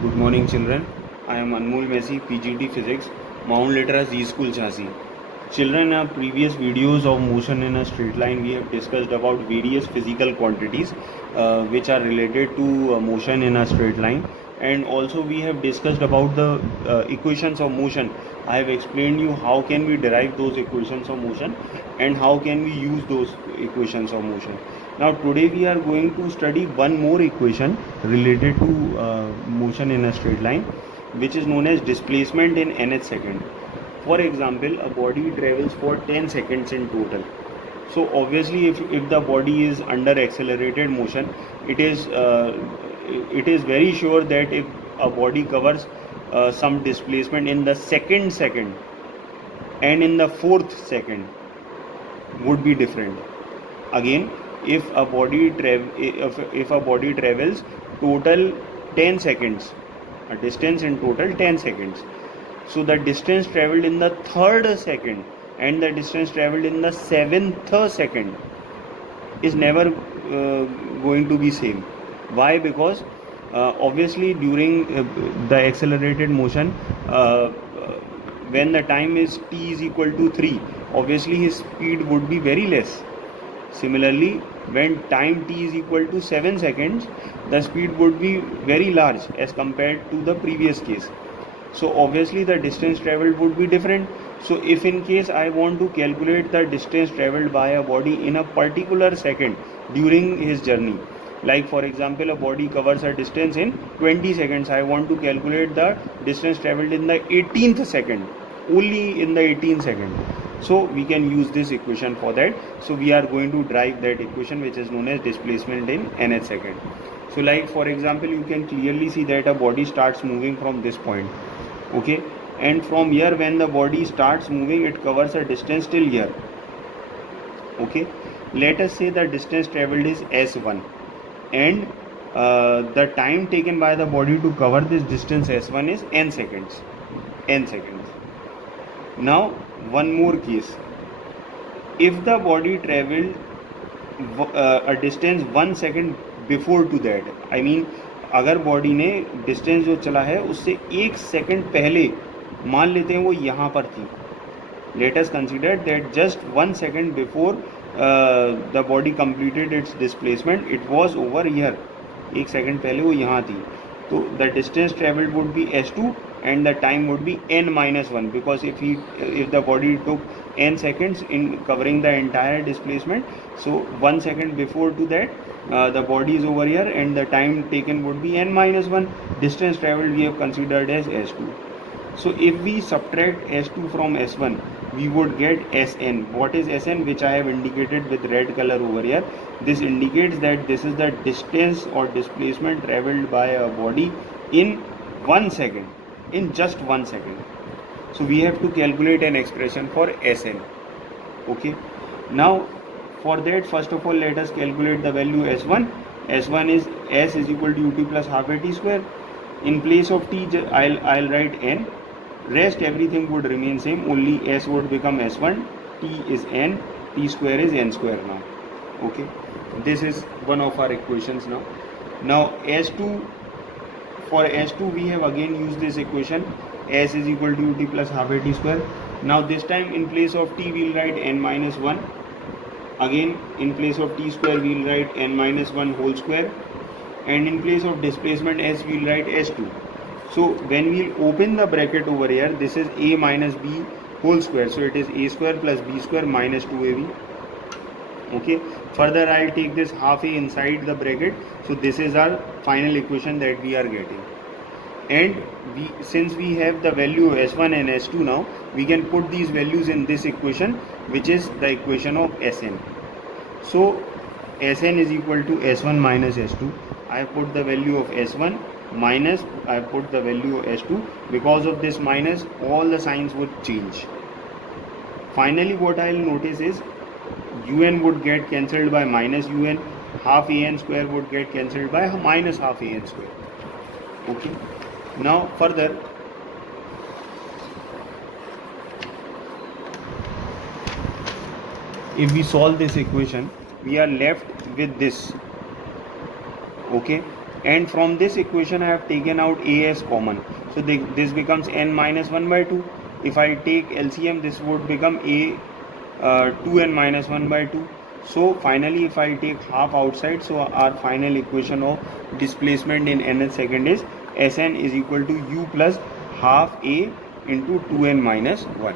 Good morning, children. I am Anmol Messi, PGT Physics, Mount Litera Z School, Jhansi. Children, in our previous videos of motion in a straight line, we have discussed about various physical quantities which are related to motion in a straight line, and also we have discussed about the equations of motion. I have explained you how can we derive those equations of motion and how can we use those equations of motion. Now today we are going to study one more equation related to motion in a straight line, which is known as displacement in nth second. For example, a body travels for 10 seconds in total. So obviously if the body is under accelerated motion, it is very sure that if a body covers some displacement in the second and in the fourth second would be different. Again, if a body travels total 10 seconds, a distance in total 10 seconds, so the distance traveled in the third second and the distance traveled in the seventh second is never going to be same. Why? Because obviously during the accelerated motion, when the time is t is equal to 3, obviously his speed would be very less. Similarly, when time t is equal to 7 seconds, the speed would be very large as compared to the previous case. So obviously the distance traveled would be different. So if in case I want to calculate the distance traveled by a body in a particular second during his journey, like for example a body covers a distance in 20 seconds, I want to calculate the distance traveled in the 18th second, only in the 18th second. So we can use this equation for that. So we are going to derive that equation which is known as displacement in nth second. So like for example, you can clearly see that a body starts moving from this point, okay, and from here when the body starts moving, it covers a distance till here, okay. Let us say the distance traveled is s1 and the time taken by the body to cover this distance s1 is n seconds. Now one more case. If the body traveled a distance 1 second before to that, I mean अगर body ने distance जो चला है उससे 1 second पहले मान लेते हैं वो यहाँ पर थी. Let us consider that just 1 second before the body completed its displacement, it was over here. 1 second पहले वो यहाँ थी. तो the distance traveled would be s2 and the time would be n minus 1, because if the body took n seconds in covering the entire displacement, so 1 second before to that the body is over here and the time taken would be n minus 1. Distance traveled we have considered as s2. So if we subtract s2 from s1, we would get Sn. What is Sn? Which I have indicated with red color over here. This indicates that this is the distance or displacement traveled by a body in 1 second, in just 1 second. So we have to calculate an expression for Sn. Okay. Now for that, first of all, let us calculate the value S1. S1 is S is equal to ut plus half a t square. In place of t, I'll write n. Rest everything would remain same, only s would become s1, t is n, t square is n square now. Okay, this is one of our equations now. Now s2, for s2 we have again used this equation, s is equal to ut plus half a t square. Now this time in place of t we'll write n minus 1. Again in place of t square we'll write n minus 1 whole square, and in place of displacement s we'll write s2. So when we'll open the bracket over here, this is a minus b whole square, so it is a square plus b square minus 2ab. Okay, further I'll take this half a inside the bracket, so this is our final equation that we are getting. And since we have the value of s1 and s2 now, we can put these values in this equation, which is the equation of Sn. So Sn is equal to s1 minus s2. I have put the value of s1 minus I have put the value of s2. Because of this minus, all the signs would change. Finally what I will notice is un would get cancelled by minus un, half an square would get cancelled by minus half an square. Okay. Now further, if we solve this equation, we are left with this. Okay, and from this equation I have taken out a as common, so this becomes n minus 1 by 2. If I take LCM, this would become a 2n minus 1 by 2. So finally if I take half outside, so our final equation of displacement in nth second is Sn is equal to u plus half a into 2n minus 1.